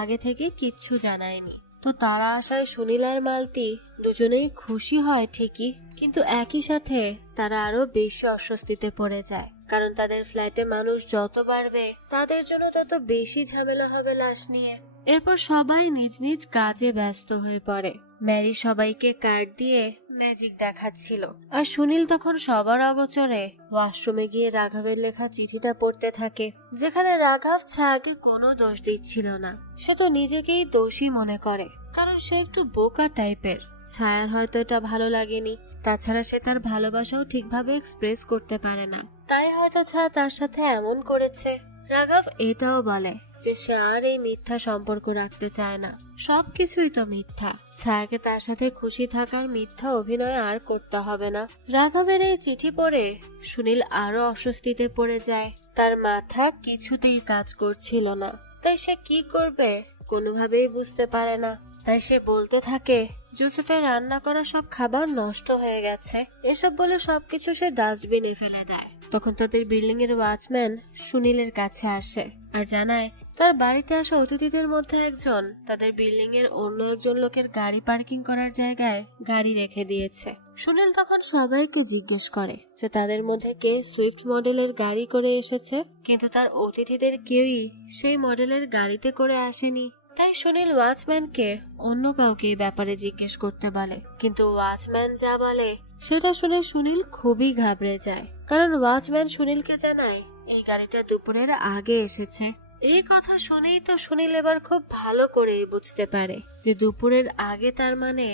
আগে থেকে কিচ্ছু জানায়নি। তো তারা আসায় সুনীল আর মালতী দুজনেই খুশি হয় ঠিকই, কিন্তু একই সাথে তারা আরো বেশি অস্বস্তিতে পড়ে যায়, কারণ তাদের ফ্ল্যাটে মানুষ যত বাড়বে তাদের জন্য তত বেশি ঝামেলা হবে লাশ নিয়ে। এরপর সবাই নিজ নিজ কাজে ব্যস্ত হয়ে পড়ে। ম্যারি সবাইকে কার্ড দিয়ে ম্যাজিক দেখাচ্ছিল, আর সুনীল তখন সবার অগোচরে ওয়াশরুমে গিয়ে রাঘবের লেখা চিঠিটা পড়তে থাকে, যেখানে রাঘব ছায়াকে কোনো দোষ দিচ্ছিল না। সে তো নিজেকেই দোষী মনে করে, কারণ সে একটু বোকা টাইপের। ছায়ার হয়তো এটা ভালো লাগেনি, তাছাড়া সে তার ভালোবাসাও ঠিকভাবে এক্সপ্রেস করতে পারে না, তাই হয়তো ছায়া তার সাথে এমন করেছে। রাঘব এটাও বলে যে সে আর এই মিথ্যা সম্পর্ক রাখতে চায় না, সবকিছুই তো মিথ্যা। ছায়াকে তার সাথে খুশি থাকার মিথ্যা অভিনয় আর করতে হবে না। রাঘবের এই চিঠি পড়ে সুনীল আরো অস্বস্তিতে পড়ে যায়। তার মাথা কিছুতেই কাজ করছিল না, তাই সে কি করবে কোনোভাবেই বুঝতে পারে না। তাই সে বলতে থাকে জোসেফের রান্না করা সব খাবার নষ্ট হয়ে গেছে, এসব বলে সবকিছু সে ডাস্টবিনে ফেলে দেয়। তখন তাদের বিল্ডিং এর ওয়াচম্যান সুনীলের কাছে আসে আর জানায় তার বাড়িতে আসা অতিথিদের মধ্যে একজন তাদের বিল্ডিং এর অন্য একজন লোকের গাড়ি পার্কিং করার জায়গায় গাড়ি রেখে দিয়েছে। সুনীল তখন সবাইকে জিজ্ঞেস করে যে তাদের মধ্যে কে সুইফট মডেলের গাড়ি করে এসেছে, কিন্তু তার অতিথিদের কেউই সেই মডেলের গাড়িতে করে আসেনি। তাই সুনীল ওয়াচম্যানকে অন্য কাউকে ব্যাপারে জিজ্ঞেস করতে বলে, কিন্তু ওয়াচম্যান যা বলে সেটা শুনে সুনীল খুবই ঘাবড়ে যায়, কারণ ওয়াচম্যান সুনীলকে জানায় এই গাড়িটা দুপুরের আগে এসেছে। এই কথা শুনেই তো সুনীল এবার খুব ভালো করে বুঝতে পারে যে দুপুরের আগে তার মানে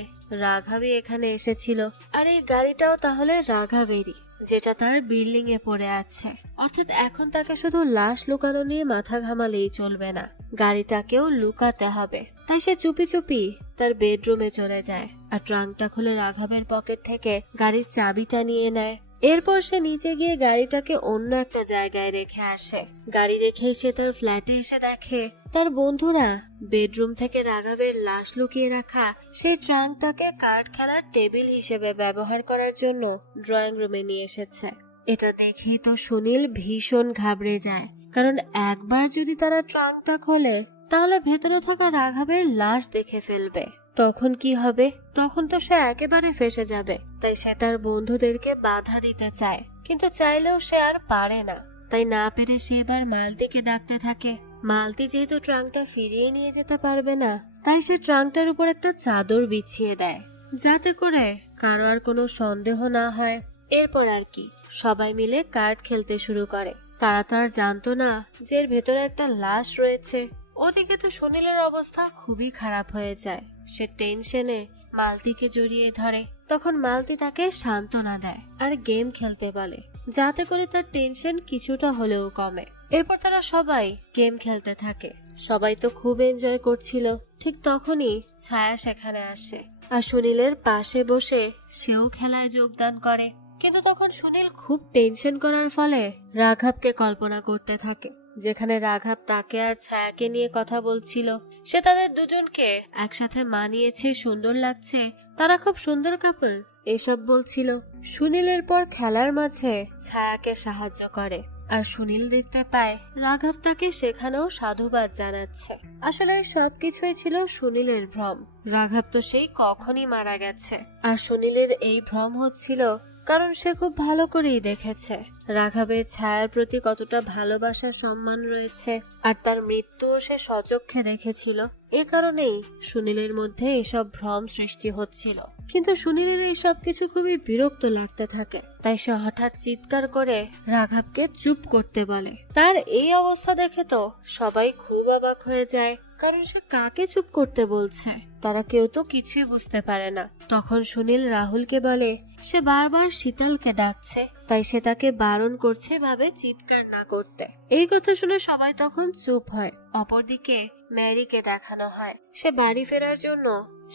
রাঘবই এখানে এসেছিল, আর এই গাড়িটাও তাহলে রাঘবেরই, যেটা তার বিল্ডিং এ পড়ে আছে। অর্থাৎ এখন তাকে শুধু লাশ লুকানো নিয়ে মাথা ঘামালেই চলবে না, গাড়িটাকেও লুকাতে হবে। তাই সে চুপি চুপি তার বেডরুমে চলে যায় আর ট্রাঙ্কটা খুলে রাঘবের পকেট থেকে গাড়ির চাবিটা নিয়ে নেয়। এরপর সে নিচে গিয়ে গাড়িটাকে অন্য একটা জায়গায় রেখে আসে। গাড়ি রেখে সে তার ফ্ল্যাটে এসে দেখে তার বন্ধুরা বেডরুম থেকে রাঘবের লাশ লুকিয়ে রাখা সেই ট্রাঙ্কটাকে কার্ড খেলার টেবিল হিসেবে ব্যবহার করার জন্য ড্রয়িং রুমে নিয়ে এসেছে। এটা দেখেই তো সুনীল ভীষণ ঘাবড়ে যায়, কারণ একবার যদি তারা ট্রাঙ্কটা খোলে তাহলে ভেতরে থাকা রাঘবের লাশ দেখে ফেলবে। তখন কি হবে? তখন তো সে একেবারে ফেঁসে যাবে। তাই সে তার বন্ধুদেরকে বাধা দিতে চায়, কিন্তু চাইলেও সে আর পারে না। তাই না পেরে সে এবার মালতীকে ডাকতে থাকে। মালতী যেহেতু ট্রাঙ্কটা ফিরিয়ে নিয়ে যেতে পারবে না, তাই সে ট্রাঙ্কটার উপর একটা চাদর বিছিয়ে দেয়, যাতে করে কারো আর কোনো সন্দেহ না হয়। এরপর আর কি, সবাই মিলে কার্ড খেলতে শুরু করে। তারা তো আর জানতো না যে এর ভেতরে একটা লাশ রয়েছে। ওদিকে তো সুনীলের অবস্থা খুবই খারাপ হয়ে যায়। সে টেনশনে মালতীকে জড়িয়ে ধরে। তখন মালতী তাকে সান্ত্বনা দেয় আর গেম খেলতে বলে, যাতে করে তার টেনশন কিছুটা হলেও কমে। এরপর তারা সবাই গেম খেলতে থাকে। সবাই তো খুব এনজয় করছিল। ঠিক তখনই ছায়া সেখানে আসে আর সুনীলের পাশে বসে সেও খেলায় যোগদান করে। কিন্তু তখন সুনীল খুব টেনশন করার ফলে রাঘবকে কল্পনা করতে থাকে, যেখানে রাঘব তাকে আর ছায়াকে নিয়ে কথা বলছিল। সে তাদের দুজনকে একসাথে মানিয়েছে, সুন্দর লাগছে, তারা খুব সুন্দর কাপল এসব বলছিল। সুনীলের পর খেলার মাঝে ছায়াকে সাহায্য করে, আর সুনীল দেখতে পায় রাঘব তাকে সেখানেও সাধুবাদ জানাচ্ছে। আসলে সবকিছুই ছিল সুনীলের ভ্রম। রাঘব তো সেই কখনই মারা গেছে, আর সুনীলের এই ভ্রম হচ্ছিল কারণ সে খুব ভালো করেই দেখেছে রাঘবের ছায়ার প্রতি কতটা ভালোবাসা সম্মান রয়েছে, আর তার মৃত্যুও সে স্বচক্ষে দেখেছিল। এ কারণেই সুনীলের মধ্যে এসব ভ্রম সৃষ্টি হচ্ছিল। কিন্তু সুনীলের এই সব কিছু খুবই বিরক্ত লাগতে থাকে, তাই সে হঠাৎ চিৎকার করে রাঘবকে চুপ করতে বলে। তার এই অবস্থা দেখে তো সবাই খুব অবাক হয়ে যায়, কারণ সে কাকে চুপ করতে বলছে তারা কেউ তো কিছুই বুঝতে পারে না। তখন সুনীল রাহুলকে বলে সে বারবার শীতলকে ডাকছে, তাই সে তাকে বারণ করছে ভাবে চিৎকার না করতে। এই কথা শুনে সবাই তখন চুপ হয়। অপরদিকে ম্যারিকে দেখানো হয় সে বাড়ি ফেরার জন্য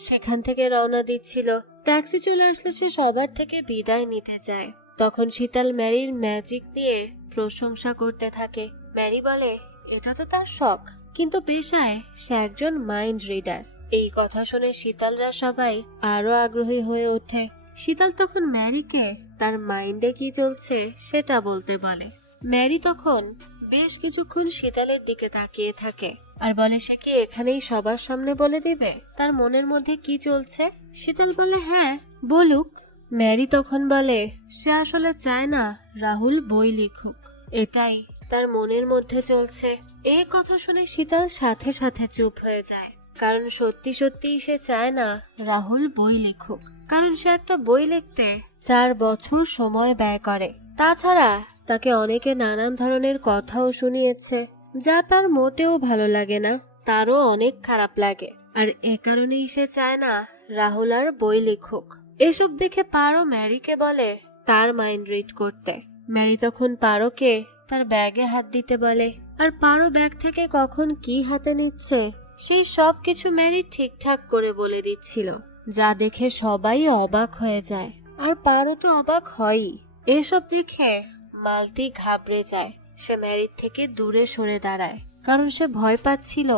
সেখান থেকে রওনা দিচ্ছিল। ট্যাক্সি চলে আসলে সে সবার থেকে বিদায় নিতে চায়। তখন শীতল ম্যারির ম্যাজিক দিয়ে প্রশংসা করতে থাকে। ম্যারি বলে এটা তো তার শখ, কিন্তু পেশায় সে একজন মাইন্ড রিডার। এই কথা শুনে শীতলরা সবাই আরো আগ্রহী হয়ে ওঠে। শীতল তখন ম্যারিকে তার মাইন্ডে কি চলছে সেটা বলতে বলে। ম্যারি তখন বেশ কিছুক্ষণ শীতলের দিকে তাকিয়ে থাকে আর বলে সে কি এখানেই সবার সামনে বলে দিবে তার মনের মধ্যে কি চলছে। শীতল বলে হ্যাঁ বলুক। ম্যারি তখন বলে সে আসলে চায় না রাহুল বই লিখুক, এটাই তার মনের মধ্যে চলছে। এই কথা শুনে শীতল সাথে সাথে চুপ হয়ে যায়, কারণ সত্যি সত্যি সে চায় না রাহুল বই লিখুক। কারণ সে একটা বই লিখতে 4 বছর সময় ব্যয় করে। তাছাড়া তাকে অনেকে নানান ধরনের কথাও শুনিয়েছে যা তার মোটেও ভালো লাগে না, তারও অনেক খারাপ লাগে। আর এ কারণেই সে চায় না রাহুল আর বই লিখুক। এসব দেখে পারো ম্যারিকে বলে তার মাইন্ড রিড করতে। ম্যারি তখন পারোকে তার ব্যাগে হাত দিতে বলে, আর পারো ব্যাগ থেকে কখন কি হাতে নিচ্ছে সেই সব কিছু ম্যারি ঠিকঠাক করে বলে দিচ্ছিল, যা দেখে সবাই অবাক হয়ে যায়। আর পারো তো অবাক হয়ই। এসব দেখে মালতী ঘাবড়ে যায়। সে ম্যারির থেকে দূরে সরে দাঁড়ায়, কারণ সে ভয় পাচ্ছিল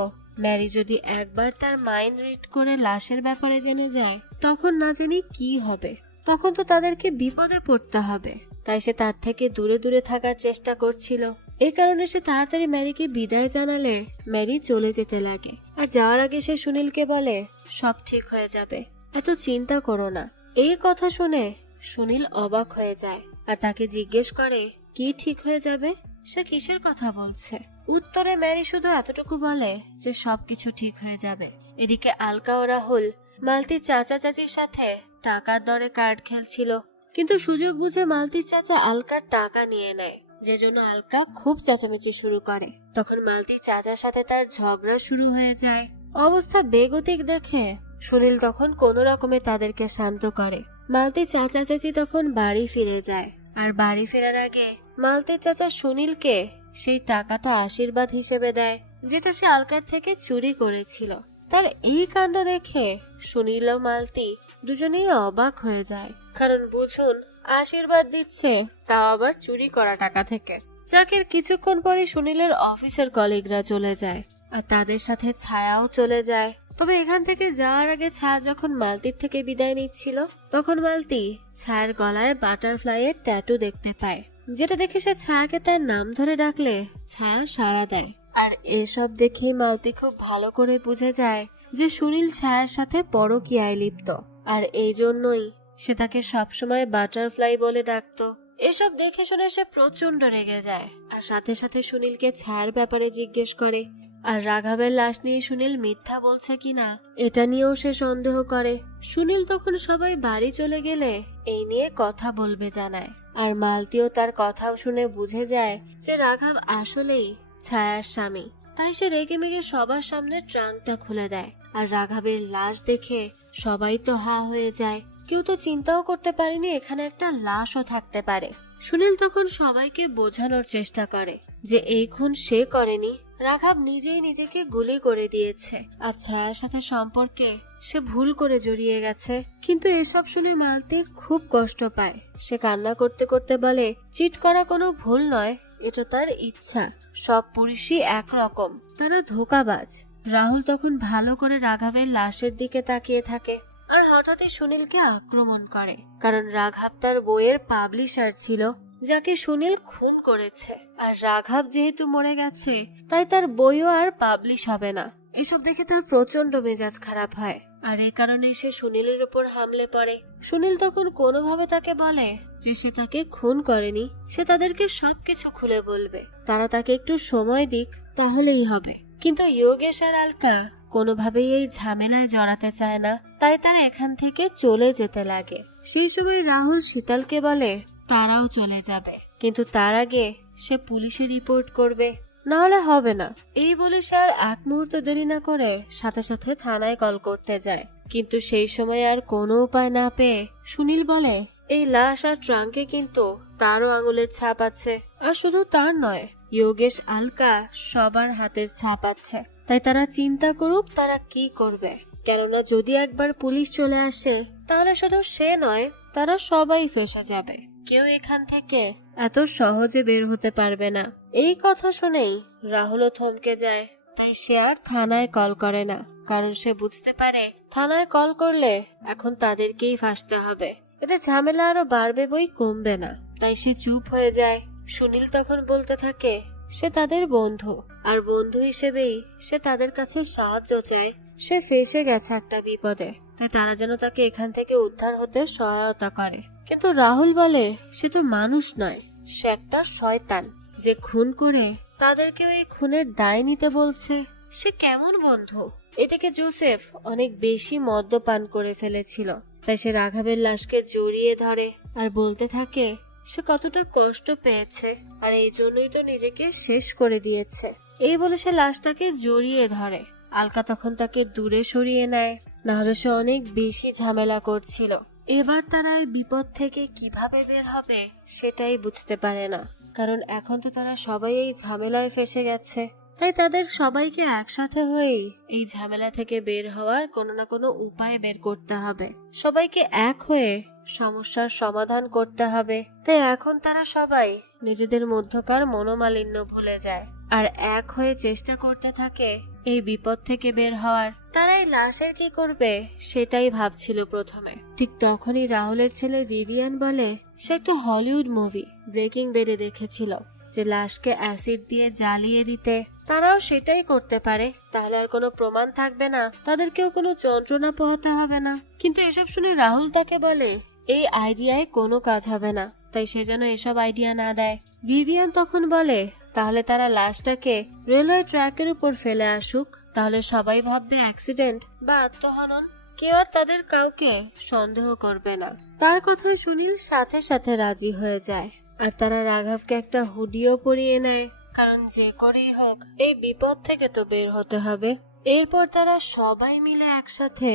ম্যারি যদি একবার তার মাইন্ড রিড করে লাশের ব্যাপারে জেনে যায় তখন না জানি কি হবে, তখন তো তাদেরকে বিপদে পড়তে হবে। তাই সে তার থেকে দূরে দূরে থাকার চেষ্টা করছিল। এই কারণে সে তাড়াতাড়ি ম্যারিকে বিদায় জানালে ম্যারি চলে যেতে লাগে। আর যাওয়ার আগে সে সুনীলকে বলে সব ঠিক হয়ে যাবে, এত চিন্তা করো না। এই কথা শুনে সুনীল অবাক হয়ে যায় আর তাকে জিজ্ঞেস করে কি ঠিক হয়ে যাবে, সে কিসের কথা বলছে। উত্তরে ম্যারি শুধু এতটুকু বলে যে সবকিছু ঠিক হয়ে যাবে। এদিকে আলকা ও রাহুল মালতির চাচা চাচির সাথে টাকার দরে কার্ড খেলছিল, কিন্তু সুযোগ বুঝে মালতির চাচা আলকার টাকা নিয়ে নেয়, যে জন্য আলকা খুব চেঁচামেচি শুরু করে। তখন মালতির চাচার সাথে তার ঝগড়া শুরু হয়ে যায়। অবস্থা বেগতিক দেখে সুনীল তখন কোনো রকমে তাদেরকে শান্ত করে। মালতির চাচা চাচি তখন বাড়ি ফিরে যায়। আর বাড়ি ফেরার আগে মালতির চাচা সুনীলকে সেই টাকাটা আশীর্বাদ হিসেবে দেয়, যেটা সে আলকার থেকে চুরি করেছিল। তার এই কাণ্ড দেখে সুনীল ও মালতি দুজনেই অবাক হয়ে যায়, কারণ বুঝুন আশীর্বাদ দিচ্ছে তাও আবার চুরি করা টাকা থেকে। যাকের কিছুক্ষণ পরে সুনীলের অফিসের কলিগরা চলে যায় আর তাদের সাথে ছায়াও চলে যায়। তবে এখান থেকে যাওয়ার আগে ছায়া যখন মালতির থেকে বিদায় নিচ্ছিল তখন মালতি ছায়ার গলায় বাটারফ্লাইয়ের ট্যাটু দেখতে পায়, যেটা দেখে সে ছায়াকে তার নাম ধরে ডাকলে ছায়া সাড়া দেয়। আর এসব দেখেই মালতি খুব ভালো করে বুঝে যায় যে সুনীল ছায়ার সাথে পরকীয়ায় লিপ্ত, আর এই জন্যই সে তাকে সবসময় বাটারফ্লাই বলে ডাকতো। এসব দেখে শুনে সে প্রচন্ড রেগে যায় আর সাথে সাথে সুনীলকে ছায়ার ব্যাপারে জিজ্ঞেস করে। আর রাঘবের লাশ নিয়ে সুনীল মিথ্যা বলছে কিনা এটা নিয়েও সে সন্দেহ করে। সুনীল তখন সবাই বাড়ি চলে গেলে এই নিয়ে কথা বলবে জানায়। আর মালতিও তার কথাও শুনে বুঝে যায় যে রাঘব আসলেই ছায়ার স্বামী। তাই সে রেগে মেগে সবার সামনে ট্রাঙ্কটা খুলে দেয়। আর রাঘবের লাশ দেখে সবাই তো হা হয়ে যায়, কেউ তো চিন্তাও করতে পারেনি এখানে একটা লাশও থাকতে পারে। সুনীল তখন সবাইকে বোঝানোর চেষ্টা করে যে এই খুন সে করেনি, রাঘব নিজেই নিজেকে গুলি করে দিয়েছে আর ছায়ার সাথে সম্পর্কে সে ভুল করে জড়িয়ে গেছে। কিন্তু এসব শুনে মালতি খুব কষ্ট পায়। সে কান্না করতে করতে বলে চিট করা কোনো ভুল নয়, এটা তার ইচ্ছা। সব পুরুষই একরকম, তারা ধোঁকাবাজ। রাহুল তখন ভালো করে রাঘবের লাশের দিকে তাকিয়ে থাকে আর হঠাৎই সুনীলকে আক্রমণ করে, কারণ রাঘব তার বইয়ের পাবলিশার ছিল যাকে সুনীল খুন করেছে। আর রাঘব যেহেতু মরে গেছে তাই তার বইও আর পাবলিশ হবে না। এসব দেখে তার প্রচন্ড মেজাজ খারাপ হয় আর এই কারণে সে সুনীলের উপর হামলে পড়ে। সুনীল তখন কোনোভাবে তাকে বলে যে সে তাকে খুন করেনি, সে তাদেরকে সবকিছু খুলে বলবে, তারা তাকে একটু সময় দিক তাহলেই হবে। কিন্তু যোগেশ আর আলকা কোনোভাবেই এই ঝামেলায় জড়াতে চায় না, তাই তারা এখান থেকে চলে যেতে লাগে। সেই সময় রাহুল শীতলকে বলে তারাও চলে যাবে, কিন্তু তার আগে সে পুলিশে রিপোর্ট করবে। না হলে হবে না। এই বলে সে আর এক মুহূর্ত দেরি না করে সাথে সাথে থানায় কল করতে যায়। কিন্তু সেই সময় আর কোনো উপায় না পেয়ে সুনীল বলে, এই লাশ আর ট্রাঙ্কে কিন্তু তারও আঙুলের ছাপ আছে। আর শুধু তার নয়, যোগেশ, আলকা সবার হাতের ছাপ আছে। তাই তারা চিন্তা করুক তারা কি করবে। কেননা যদি একবার পুলিশ চলে আসে তাহলে শুধু সে নয়, তারা সবাই ফেঁসে যাবে। কেউ এখান থেকে এত সহজে বের হতে পারবে না। এই কথা শুনেই রাহুলও থমকে যায়। তাই সে আর থানায় কল করে না, কারণ সে বুঝতে পারে থানায় কল করলে এখন তাদেরকেই ফাঁসতে হবে। এতে ঝামেলা আরো বাড়বে, বই কমবে না। তাই সে চুপ হয়ে যায়। সুনীল তখন বলতে থাকে সে তাদের বন্ধু, আর বন্ধু হিসেবেই সে তাদের কাছে সাহায্য চায়। সে ফেঁসে গেছে একটা বিপদে, তাই তারা যেন তাকে এখান থেকে উদ্ধার হতে সহায়তা করে। কিন্তু রাহুল বলে সে তো মানুষ নয়, সে একটা শয়তান যে খুন করে তাদেরকে এই খুনের দায় নিতে বলছে। সে কেমন বন্ধু? এদিকে জোসেফ অনেক বেশি মদ্যপান করে ফেলেছিল, তাই সে রাঘবের লাশকে জড়িয়ে ধরে আর বলতে থাকে সে কতটা কষ্ট পেয়েছে আর এই জন্যই তো নিজেকে শেষ করে দিয়েছে। এই বলে সে লাশটাকে জড়িয়ে ধরে। আলকা তখন তাকে দূরে সরিয়ে নেয়, না হলে সে অনেক বেশি ঝামেলা করছিল। এবার তারা এই বিপদ থেকে কিভাবে বের হবে সেটাই বুঝতে পারে না, কারণ এখন তো তারা সবাই এই ঝামেলায় ফেসে গেছে। তাই তাদের সবাইকে একসাথে হয়ে এই ঝামেলা থেকে বের হওয়ার কোনো না কোনো উপায় বের করতে হবে। সবাইকে এক হয়ে সমস্যার সমাধান করতে হবে। তাই এখন তারা সবাই নিজেদের মধ্যকার মনোমালিন্য ভুলে যায় আর এক হয়ে চেষ্টা করতে থাকে এই বিপদ থেকে বের হওয়ার। তারা এই লাশের কি করবে সেটাই ভাবছিল প্রথমে। ঠিক তখনই রাহুলের ছেলে ভিভিয়ান বলে সে একটা হলিউড মুভি ব্রেকিং ব্যাডে দেখেছিল যে লাশকে অ্যাসিড দিয়ে জ্বালিয়ে দিতে। তারাও সেটাই করতে পারে, তাহলে আর কোনো প্রমাণ থাকবে না, তাদেরকেও কোনো যন্ত্রণা পোহাতে হবে না। কিন্তু এসব শুনে রাহুল তাকে বলে এই আইডিয়ায় কোনো কাজ হবে না, তাই সে যেন এসব আইডিয়া না দেয়। ভিভিয়ান তখন বলে তাহলে তারা লাশটাকে রেলওয়ে ট্র্যাকের উপর ফেলে আসুক, তাহলে সবাই ভাববে অ্যাক্সিডেন্ট বা আত্মহনন, কেউ আর তাদের কাউকে সন্দেহ করবে না। তার কথায় সুনীল সাথে সাথে রাজি হয়ে যায় আর তারা রাঘবকে একটা হুডিও পরিয়ে নেয়, কারণ যে করেই হোক এই বিপদ থেকে তো বের হতে হবে। এরপর তারা সবাই মিলে একসাথে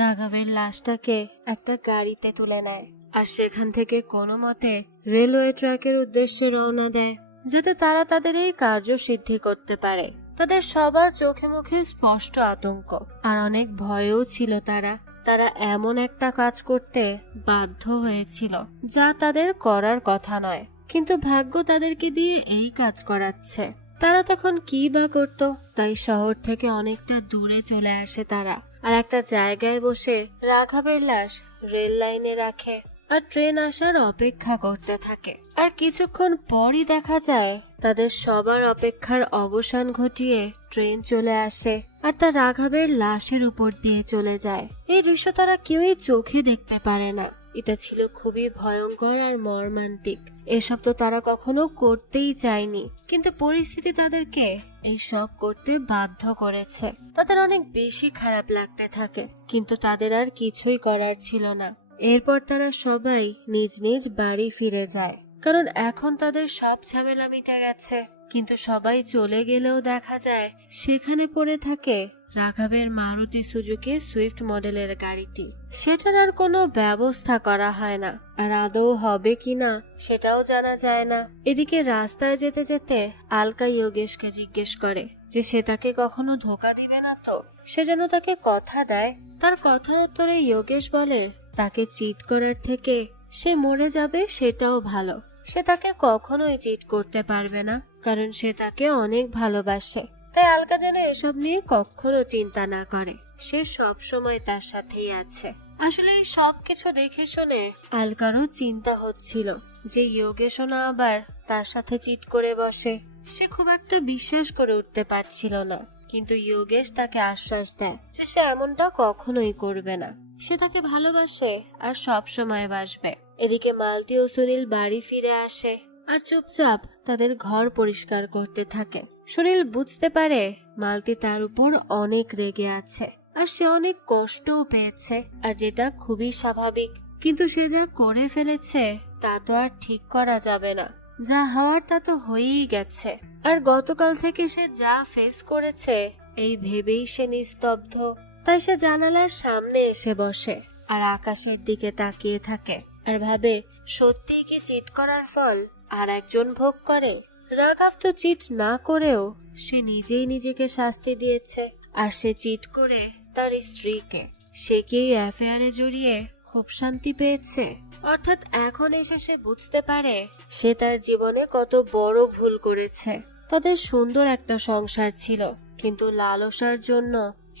রাঘবের লাশটাকে একটা গাড়িতে তুলে নেয় আর সেখান থেকে কোনো মতে রেলওয়ে ট্র্যাকের উদ্দেশ্যে রওনা দেয়, যাতে তারা তাদের এই কার্য সিদ্ধি করতে পারে। তাদের সবার চোখে মুখে স্পষ্ট আতঙ্ক আর অনেক ভয়ও ছিল। তারা এমন একটা কাজ করতে বাধ্য হয়েছিল যা তাদের করার কথা নয়, কিন্তু ভাগ্য তাদেরকে দিয়ে এই কাজ করাচ্ছে। তারা তখন কি বা করত? তাই শহর থেকে অনেকটা দূরে চলে আসে তারা আর একটা জায়গায় বসে রাঘবের লাশ রেল লাইনে রাখে আর ট্রেন আসার অপেক্ষা করতে থাকে। আর কিছুক্ষণ পরই দেখা যায় তাদের সবার অপেক্ষার অবসান ঘটিয়ে ট্রেন চলে আসে আর তা রাঘবের লাশের উপর দিয়ে চলে যায়। এই দৃশ্য তারা কেউই চোখে দেখতে পারে না। এটা ছিল খুবই ভয়ঙ্কর আর মর্মান্তিক। এসব তো তারা কখনো করতেই চায়নি, কিন্তু পরিস্থিতি তাদেরকে এই সব করতে বাধ্য করেছে। তাদের অনেক বেশি খারাপ লাগতে থাকে, কিন্তু তাদের আর কিছুই করার ছিল না। এরপর তারা সবাই নিজ নিজ বাড়ি ফিরে যায়, কারণ এখন তাদের সব ঝামেলা মিটে গেছে। কিন্তু সবাই চলে গেলেও দেখা যায় সেখানে পড়ে থাকে রাঘবের মারুতি সুজুকি সুইফট মডেলের গাড়িটি। সেটার আর কোনো ব্যবস্থা করা হয় না, আর আদৌ হবে কিনা সেটাও জানা যায় না। এদিকে রাস্তায় যেতে যেতে আলকা যোগেশকে জিজ্ঞেস করে যে সে তাকে কখনো ধোকা দিবে না তো। সে যেন তাকে কথা দেয়। তার কথার উত্তরে যোগেশ বলে তাকে চিট করার থেকে সে মরে যাবে সেটাও ভালো। সে তাকে কখনোই চিট করতে পারবে না, কারণ সে তাকে অনেক ভালোবাসে। তাই আলকা যেন এসব নিয়ে কখনো চিন্তা না করে, সে সব সময় তার সাথেই আছে। আসলে এই সব কিছু দেখে শুনে আলকারও চিন্তা হচ্ছিল যে যোগেশও না আবার তার সাথে চিট করে বসে। সে খুব একটা বিশ্বাস করে উঠতে পারছিল না, কিন্তু যোগেশ তাকে আশ্বাস দেয় যে সে এমনটা কখনোই করবে না। সে তাকে ভালোবাসে আর সব সময় বাসবে। এদিকে মালতী ও সুনীল বাড়ি ফিরে আসে আর চুপচাপ তাদের ঘর পরিষ্কার করতে থাকে। সুনীল বুঝতে পারে মালতী তার উপর অনেক রেগে আছে আর সে অনেক কষ্টও পেয়েছে, আর যেটা খুবই স্বাভাবিক। কিন্তু সে যা করে ফেলেছে তা তো আর ঠিক করা যাবে না। যা হওয়ার তা তো হয়েই গেছে। আর গতকাল থেকে সে যা ফেস করেছে এই ভেবেই সে নিস্তব্ধ। তাই সে জানালার সামনে এসে বসে আর আকাশের দিকে তাকিয়ে থাকে আর ভাবে, সত্যিই কি চিট করার ফল আর একজন ভোগ করে? রাঘব তো চিট না করেও সে নিজেই নিজেকে শাস্তি দিয়েছে, আর সে চিট করে তার স্ত্রীকে। সে কি এই অ্যাফেয়ারে জড়িয়ে খুব শান্তি পেয়েছে? অর্থাৎ এখন এসে সে বুঝতে পারে সে তার জীবনে কত বড় ভুল করেছে। তাদের সুন্দর একটা সংসার ছিল, কিন্তু লালসার জন্য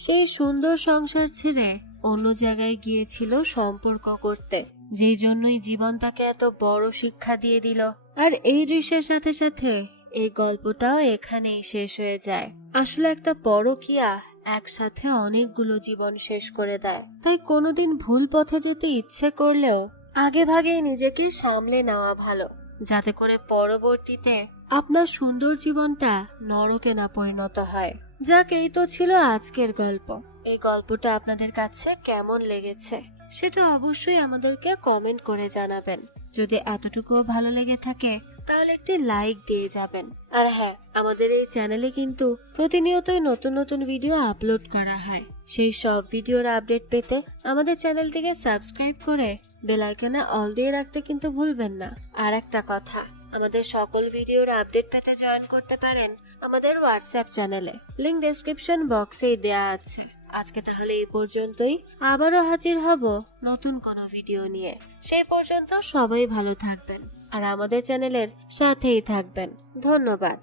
সেই সুন্দর সংসার ছেড়ে অন্য জায়গায় গিয়েছিল সম্পর্ক করতে, যেই জন্যই জীবন তাকে এত বড় শিক্ষা দিয়ে দিল। আর এই দৃশ্যের সাথে সাথে এই গল্পটাও এখানেই শেষ হয়ে যায়। আসলে একটা পরকীয়া একসাথে অনেকগুলো জীবন শেষ করে দেয়। তাই কোনোদিন ভুল পথে যেতে ইচ্ছে করলেও আগে ভাগেই নিজেকে সামলে নেওয়া ভালো, যাতে করে পরবর্তীতে আপনার সুন্দর জীবনটা নরকে না পরিণত হয়। যাক, এই তো ছিল আজকের গল্প। এই গল্পটা আপনাদের কাছে কেমন লেগেছে সেটা অবশ্যই আমাদেরকে কমেন্ট করে জানাবেন। যদি এতটুকুও ভালো লেগে থাকে তাহলে একটি লাইক দিয়ে যাবেন। আর হ্যাঁ, আমাদের এই চ্যানেলে কিন্তু প্রতিনিয়তই নতুন নতুন ভিডিও আপলোড করা হয়। সেই সব ভিডিওর আপডেট পেতে আমাদের চ্যানেলটিকে সাবস্ক্রাইব করে বেল আইকনে অল দিয়ে রাখতে কিন্তু ভুলবেন না। আর একটা কথা, আমাদের সকল ভিডিওর আপডেট পেতে জয়েন করতে পারেন আমাদের হোয়াটসঅ্যাপ চ্যানেলে, লিংক ডেসক্রিপশন বক্সেই দেয়া আছে। আজকে তাহলে এই পর্যন্তই, আবারও হাজির হব নতুন কোনো ভিডিও নিয়ে। সেই পর্যন্ত সবাই ভালো থাকবেন আর আমাদের চ্যানেলের সাথেই থাকবেন। ধন্যবাদ।